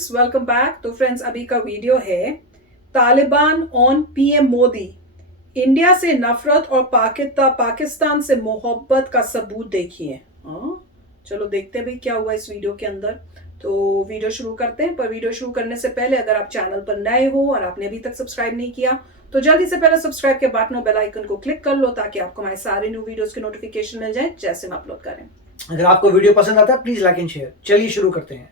Friends, welcome back. तो friends, अभी का वीडियो है Taliban on PM Modi. India से नफरत और पाकिस्तान से मोहब्बत का सबूत देखिए। हाँ, चलो देखते हैं भाई क्या हुआ इस वीडियो के अंदर। तो वीडियो शुरू करते हैं, पर वीडियो शुरू करने से पहले अगर आप चैनल पर नए हो और आपने अभी तक सब्सक्राइब नहीं किया तो जल्दी से पहले सब्सक्राइब के बटन और बेल आइकन को क्लिक कर लो ताकि आपको हमारे सारे न्यू वीडियोस के नोटिफिकेशन मिल जाए जैसे हम अपलोड करें। अगर आपको वीडियो पसंद आता है प्लीज लाइक एंड शेयर। चलिए शुरू करते हैं।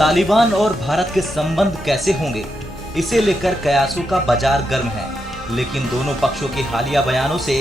तालिबान और भारत के संबंध कैसे होंगे, इसे लेकर कयासों का बाजार गर्म है। लेकिन दोनों पक्षों के हालिया बयानों से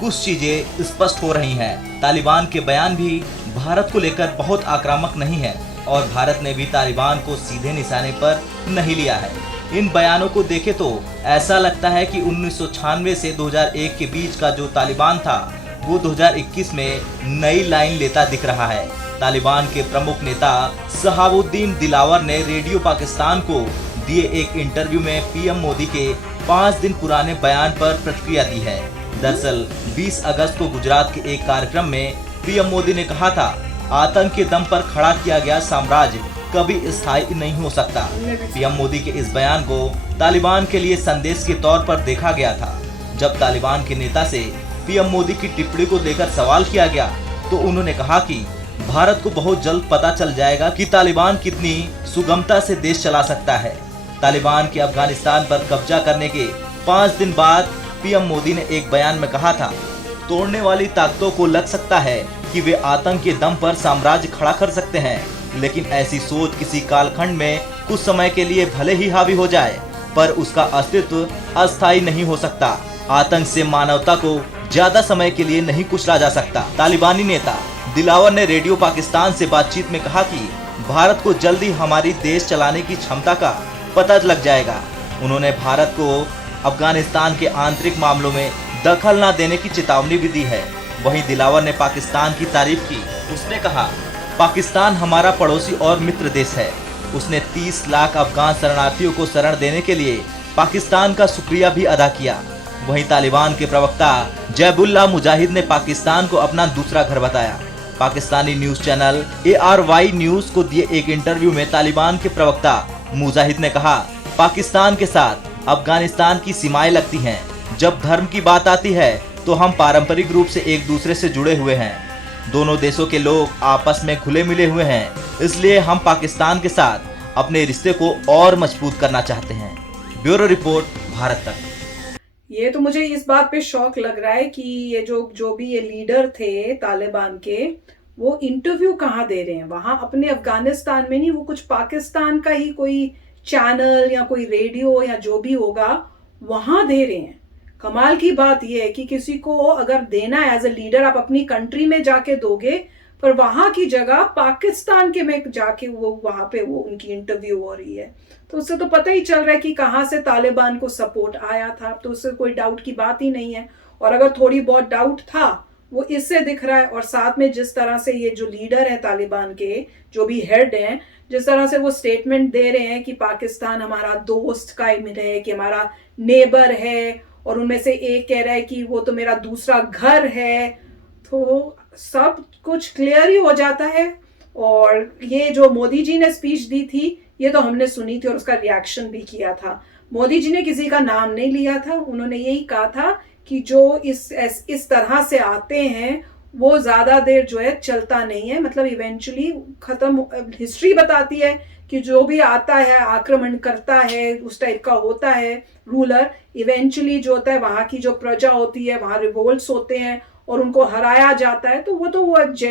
कुछ चीजें स्पष्ट हो रही हैं। तालिबान के बयान भी भारत को लेकर बहुत आक्रामक नहीं है और भारत ने भी तालिबान को सीधे निशाने पर नहीं लिया है। इन बयानों को देखे तो ऐसा लगता है कि 1996 से 2001 के बीच का जो तालिबान था वो 2021 में नई लाइन लेता दिख रहा है। तालिबान के प्रमुख नेता शहाबुद्दीन दिलावर ने रेडियो पाकिस्तान को दिए एक इंटरव्यू में पीएम मोदी के 5 दिन पुराने बयान पर प्रतिक्रिया दी है। दरअसल 20 अगस्त को गुजरात के एक कार्यक्रम में पीएम मोदी ने कहा था, आतंक के दम पर खड़ा किया गया साम्राज्य कभी स्थायी नहीं हो सकता। पीएम मोदी के इस बयान को तालिबान के लिए संदेश के तौर पर देखा गया था। जब तालिबान के नेता से पीएम मोदी की टिप्पणी को लेकर सवाल किया गया तो उन्होंने कहा कि भारत को बहुत जल्द पता चल जाएगा कि तालिबान कितनी सुगमता से देश चला सकता है। तालिबान के अफगानिस्तान पर कब्जा करने के 5 दिन बाद पीएम मोदी ने एक बयान में कहा था, तोड़ने वाली ताकतों को लग सकता है कि वे आतंक के दम पर साम्राज्य खड़ा कर सकते हैं, लेकिन ऐसी सोच किसी कालखंड में कुछ समय के लिए भले ही हावी हो जाए पर उसका अस्तित्व अस्थायी नहीं हो सकता। आतंक से मानवता को ज्यादा समय के लिए नहीं कुचला जा सकता। तालिबानी नेता दिलावर ने रेडियो पाकिस्तान से बातचीत में कहा कि भारत को जल्दी हमारी देश चलाने की क्षमता का पता लग जाएगा। उन्होंने भारत को अफगानिस्तान के आंतरिक मामलों में दखल न देने की चेतावनी भी दी है। वहीं दिलावर ने पाकिस्तान की तारीफ की। उसने कहा, पाकिस्तान हमारा पड़ोसी और मित्र देश है। उसने 30 लाख अफगान शरणार्थियों को शरण देने के लिए पाकिस्तान का शुक्रिया भी अदा किया। वहीं तालिबान के प्रवक्ता जैबुल्लाह मुजाहिद ने पाकिस्तान को अपना दूसरा घर बताया। Pakistani news channel ARY news को दिए एक इंटरव्यू में तालिबान के प्रवक्ता मुजाहिद ने कहा, पाकिस्तान के साथ अफगानिस्तान की सीमाएं लगती हैं। जब धर्म की बात आती है तो हम पारंपरिक रूप से एक दूसरे से जुड़े हुए हैं। दोनों देशों के लोग आपस में घुले मिले हुए हैं, इसलिए हम पाकिस्तान के साथ अपने रिश्ते को और मजबूत करना चाहते हैं। ब्यूरो रिपोर्ट, भारत तक। ये तो मुझे इस बात पे शौक लग रहा है कि ये जो भी ये लीडर थे तालिबान के, वो इंटरव्यू कहाँ दे रहे हैं? वहां अपने अफगानिस्तान में नहीं, वो कुछ पाकिस्तान का ही कोई चैनल या कोई रेडियो या जो भी होगा वहां दे रहे हैं। कमाल की बात यह है कि किसी को अगर देना है एज ए लीडर, आप अपनी कंट्री में जाके दोगे, पर वहां की जगह पाकिस्तान के में जाके वो वहां पे वो उनकी इंटरव्यू हो रही है। तो उससे तो पता ही चल रहा है कि कहाँ से तालिबान को सपोर्ट आया था। तो उससे कोई डाउट की बात ही नहीं है। और अगर थोड़ी बहुत डाउट था वो इससे दिख रहा है। और साथ में जिस तरह से ये जो लीडर है तालिबान के, जो भी हेड हैं, जिस तरह से वो स्टेटमेंट दे रहे हैं कि पाकिस्तान हमारा दोस्त का है, कि हमारा नेबर है, और उनमें से एक कह रहा है कि वो तो मेरा दूसरा घर है, तो सब कुछ क्लियर ही हो जाता है। और ये जो मोदी जी ने स्पीच दी थी ये तो हमने सुनी थी और उसका रिएक्शन भी किया था। मोदी जी ने किसी का नाम नहीं लिया था। उन्होंने यही कहा था कि जो इस तरह से आते हैं वो ज्यादा देर जो है चलता नहीं है, मतलब इवेंचुअली खत्म। हिस्ट्री बताती है कि जो भी आता है आक्रमण करता है, उस टाइप का होता है रूलर, इवेंचुअली जो होता है वहां की जो प्रजा होती है वहां रिवोल्ट्स होते हैं और उनको हराया जाता है। तो वो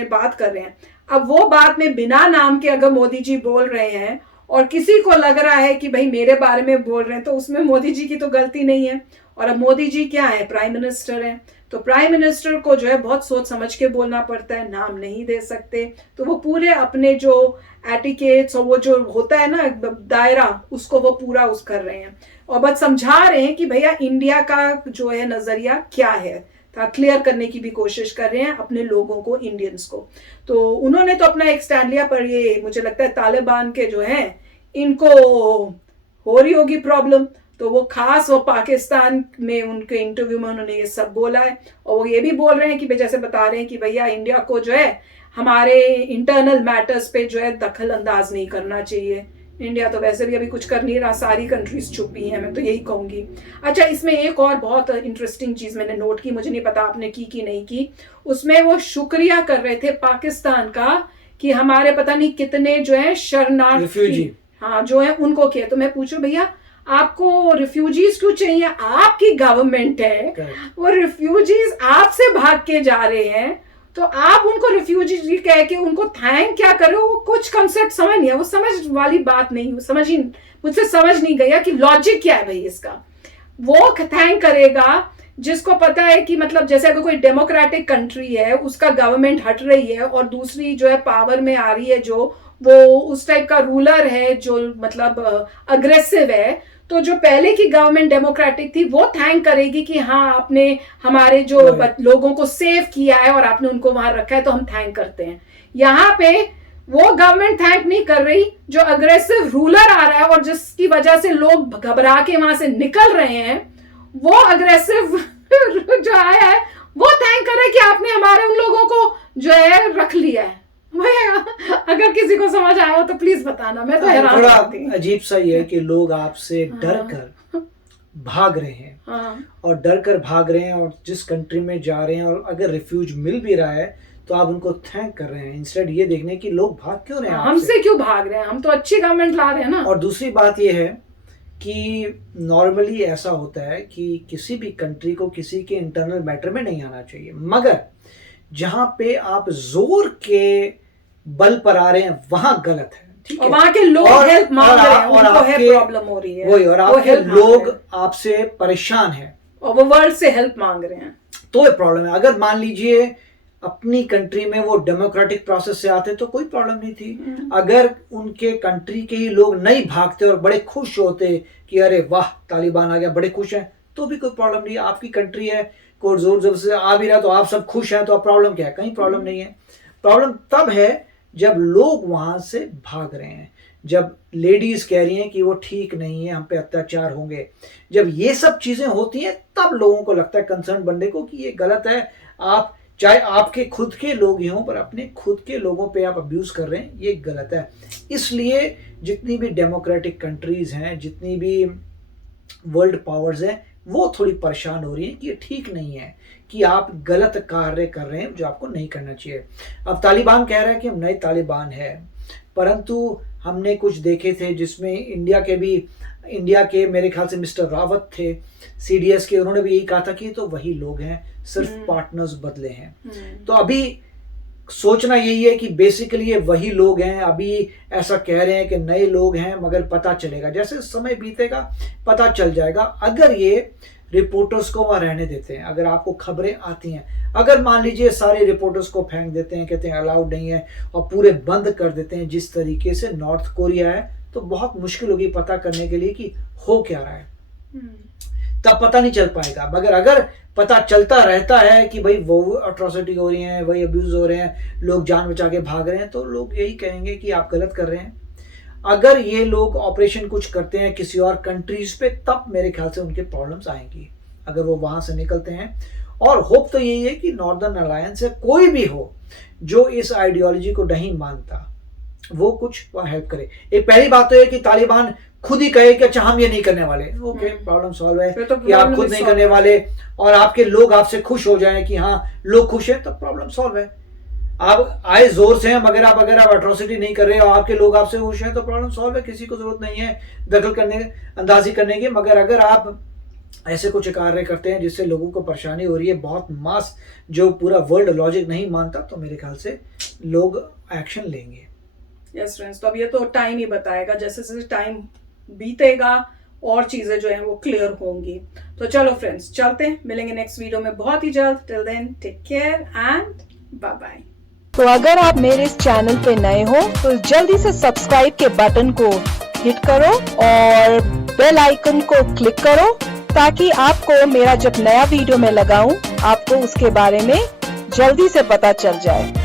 बात कर रहे हैं। अब वो बात में बिना नाम के अगर मोदी जी बोल रहे हैं और किसी को लग रहा है कि भाई मेरे बारे में बोल रहे हैं, तो उसमें मोदी जी की तो गलती नहीं है। और अब मोदी जी क्या है, प्राइम मिनिस्टर हैं, तो प्राइम मिनिस्टर को जो है बहुत सोच समझ के बोलना पड़ता है, नाम नहीं दे सकते। तो वो पूरे अपने जो एटिकेट्स और वो जो होता है ना दायरा, उसको वो पूरा उस कर रहे हैं और बस समझा रहे हैं कि भैया इंडिया का जो है नजरिया क्या है, क्लियर करने की भी कोशिश कर रहे हैं अपने लोगों को, इंडियंस को। तो उन्होंने तो अपना एक स्टैंड लिया, पर ये मुझे लगता है तालिबान के जो हैं इनको हो रही होगी प्रॉब्लम। तो वो खास वो पाकिस्तान में उनके इंटरव्यू में उन्होंने ये सब बोला है और वो ये भी बोल रहे हैं कि जैसे बता रहे हैं कि भैया इंडिया को जो है हमारे इंटरनल मैटर्स पे जो है दखल अंदाज नहीं करना चाहिए। इंडिया तो वैसे भी अभी कुछ कर नहीं रहा, सारी कंट्रीज छुपी हैं, मैं तो यही कहूंगी। अच्छा, इसमें एक और बहुत इंटरेस्टिंग चीज मैंने नोट की, मुझे नहीं पता आपने की कि नहीं की। उसमें वो शुक्रिया कर रहे थे पाकिस्तान का कि हमारे पता नहीं कितने जो है शरणार्थी, हाँ जो है उनको किया। तो मैं पूछूं भैया आपको रिफ्यूजीज क्यों चाहिए? आपकी गवर्नमेंट है, वो रिफ्यूजीज आपसे भाग के जा रहे हैं, तो आप उनको रिफ्यूजी कह के उनको थैंक क्या करो? वो कुछ कंसेप्ट समझ नहीं है, वो समझ वाली बात नहीं, समझ ही मुझसे समझ नहीं गया कि लॉजिक क्या है भाई इसका। वो थैंक करेगा जिसको पता है कि मतलब जैसे अगर कोई डेमोक्रेटिक कंट्री है, उसका गवर्नमेंट हट रही है और दूसरी जो है पावर में आ रही है, जो वो उस टाइप का रूलर है जो मतलब अग्रेसिव है, तो जो पहले की गवर्नमेंट डेमोक्रेटिक थी वो थैंक करेगी कि हाँ आपने हमारे जो लोगों को सेव किया है और आपने उनको वहां रखा है, तो हम थैंक करते हैं। यहाँ पे वो गवर्नमेंट थैंक नहीं कर रही, जो अग्रेसिव रूलर आ रहा है और जिसकी वजह से लोग घबरा के वहां से निकल रहे हैं, वो अग्रेसिव जो आया है वो थैंक कर रहा है कि आपने हमारे उन लोगों को जो है रख लिया है। अगर किसी को समझ आया हो तो प्लीज बताना, मैं तो हैरान होती हूं। अजीब सा ये है कि लोग आपसे डर कर भाग रहे हैं, और डर कर भाग रहे हैं और जिस कंट्री में जा रहे हैं, और अगर रिफ्यूज मिल भी रहा है तो आप उनको थैंक कर रहे हैं, इंस्टेड ये देखने की लोग भाग क्यों रहे हैं, हमसे क्यों भाग रहे हैं, हम तो अच्छी गवर्नमेंट ला रहे हैं ना। और दूसरी बात ये है कि नॉर्मली ऐसा होता है कि किसी भी कंट्री को किसी के इंटरनल मैटर में नहीं आना चाहिए, मगर जहां पे आप जोर के बल पर आ रहे हैं वहां गलत है, ठीक है। और वहां के लोग हेल्प मांग रहे हैं, उनको है प्रॉब्लम हो रही है, वही, और आपके लोग आपसे परेशान हैं और वो वर्ल्ड से हेल्प मांग रहे हैं, तो ये प्रॉब्लम है। अगर मान लीजिए अपनी कंट्री में वो डेमोक्रेटिक प्रोसेस से आते तो कोई प्रॉब्लम नहीं थी। अगर उनके कंट्री के ही लोग नहीं भागते और बड़े खुश होते कि अरे वाह तालिबान आ गया, बड़े खुश हैं, तो भी कोई प्रॉब्लम नहीं। आपकी कंट्री है, कोई जोर जोर से आ भी रहा तो आप सब खुश हैं, तो अब प्रॉब्लम क्या है? कहीं प्रॉब्लम नहीं है। प्रॉब्लम तब है जब लोग वहां से भाग रहे हैं, जब लेडीज कह रही हैं कि वो ठीक नहीं है, हम पे अत्याचार होंगे, जब ये सब चीजें होती हैं तब लोगों को लगता है कंसर्न बनने को कि ये गलत है। आप चाहे आपके खुद के लोग ही हों, पर अपने खुद के लोगों पे आप अब्यूज कर रहे हैं, ये गलत है। इसलिए जितनी भी डेमोक्रेटिक कंट्रीज हैं, जितनी भी वर्ल्ड पावर्स हैं, वो थोड़ी परेशान हो रही हैं कि ये ठीक नहीं है कि आप गलत कार्य कर रहे हैं जो आपको नहीं करना चाहिए। अब तालिबान कह रहा है कि हम नए तालिबान है, परंतु हमने कुछ देखे थे जिसमें इंडिया के मेरे ख्याल से मिस्टर रावत थे CDS के, उन्होंने भी यही कहा था कि तो वही लोग हैं, सिर्फ पार्टनर्स बदले हैं। तो अभी सोचना यही है कि बेसिकली ये वही लोग हैं। अभी ऐसा कह रहे हैं कि नए लोग हैं, मगर पता चलेगा, जैसे समय बीतेगा पता चल जाएगा। अगर ये रिपोर्टर्स को वहां रहने देते हैं, अगर आपको खबरें आती हैं, अगर मान लीजिए सारे रिपोर्टर्स को फेंक देते हैं, कहते हैं अलाउड नहीं है, और पूरे बंद कर देते हैं जिस तरीके से नॉर्थ कोरिया है, तो बहुत मुश्किल होगी पता करने के लिए कि हो क्या रहा है, तब पता नहीं चल पाएगा। मगर अगर पता चलता रहता है कि भाई वो अट्रॉसिटी हो रही है, वही अब्यूज हो रहे हैं, लोग जान बचा के भाग रहे हैं, तो लोग यही कहेंगे कि आप गलत कर रहे हैं। अगर ये लोग ऑपरेशन कुछ करते हैं किसी और कंट्रीज पे, तब मेरे ख्याल से उनके प्रॉब्लम्स आएंगी अगर वो वहां से निकलते हैं। और होप तो यही है कि नॉर्दर्न अलायंस है, कोई भी हो जो इस आइडियोलॉजी को नहीं मानता, वो कुछ हेल्प करे। एक पहली बात तो है कि तालिबान खुद ही कहे कि अच्छा हम ये नहीं करने वाले, ओके प्रॉब्लम सॉल्व है तो कि आप खुद नहीं करने वाले और आपके लोग आपसे खुश हो जाएं कि हाँ लोग खुश हैं, तो प्रॉब्लम सॉल्व है। आप आए जोर से हैं, मगर अगर आप अट्रॉसिटी नहीं कर रहे और आपके लोग आपसे खुश हैं, तो प्रॉब्लम सॉल्व है। किसी को जरूरत नहीं है दखल करने, अंदाजी करने की। मगर अगर आप ऐसे कुछ कार्य करते हैं जिससे लोगों को परेशानी हो रही है, बहुत मास जो पूरा वर्ल्ड लॉजिक नहीं मानता, तो मेरे ख्याल से लोग एक्शन लेंगे। यस फ्रेंड्स, तो अब ये तो टाइम ही बताएगा, जैसे जैसे टाइम बीतेगा और चीजें जो है वो क्लियर होंगी। तो चलो फ्रेंड्स, चलते हैं, मिलेंगे नेक्स्ट वीडियो में बहुत ही जल्द। Till then take care and bye bye. तो अगर आप मेरे इस चैनल पे नए हो तो जल्दी से सब्सक्राइब के बटन को हिट करो और बेल आइकन को क्लिक करो, ताकि आपको मेरा जब नया वीडियो मैं लगाऊं आपको उसके बारे में जल्दी से पता चल जाए।